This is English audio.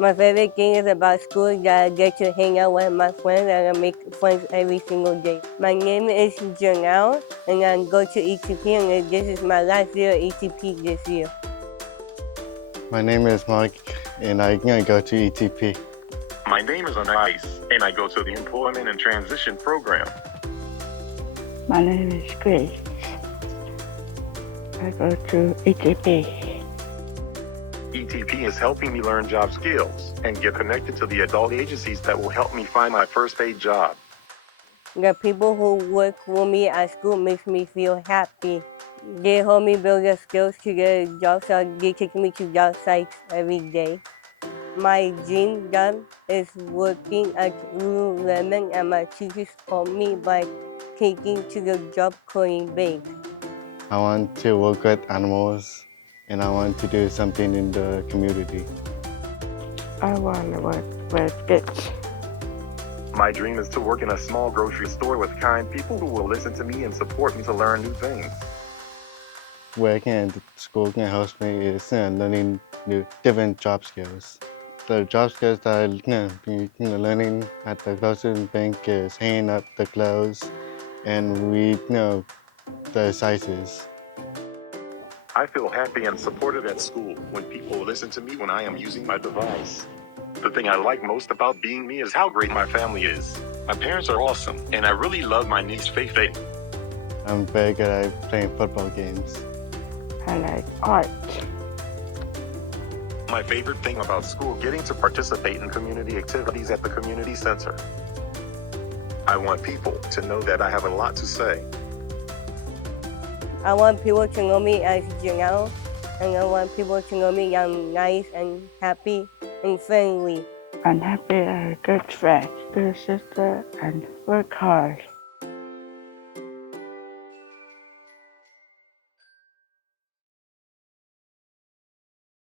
My favorite thing is about school is that I get to hang out with my friends and I make friends every single day. My name is Janelle and I go to ETP and this is my last year at ETP this year. My name is Mike, and I go to ETP. My name is Anais, and I go to the Employment and Transition Program. My name is Grace. I go to ETP. ETP is helping me learn job skills and get connected to the adult agencies that will help me find my first paid job. The people who work for me at school makes me feel happy. They help me build the skills to get a job, so they take me to job sites every day. My dream job is working at Lululemon, and my teachers call me by taking to the job calling bake. I want to work with animals, and I want to do something in the community. I want to work with kids. My dream is to work in a small grocery store with kind people who will listen to me and support me to learn new things. Working at school can help me is learning new different job skills. The job skills that I be learning at the clothing bank is hanging up the clothes and read the sizes. I feel happy and supported at school when people listen to me when I am using my device. The thing I like most about being me is how great my family is. My parents are awesome, and I really love my niece Faith. I'm very good at playing football games. I like art. My favorite thing about school, getting to participate in community activities at the community center. I want people to know that I have a lot to say. I want people to know me as Janelle, and I want people to know me I'm nice and happy and friendly. I'm happy, a good friend, good sister, and work hard.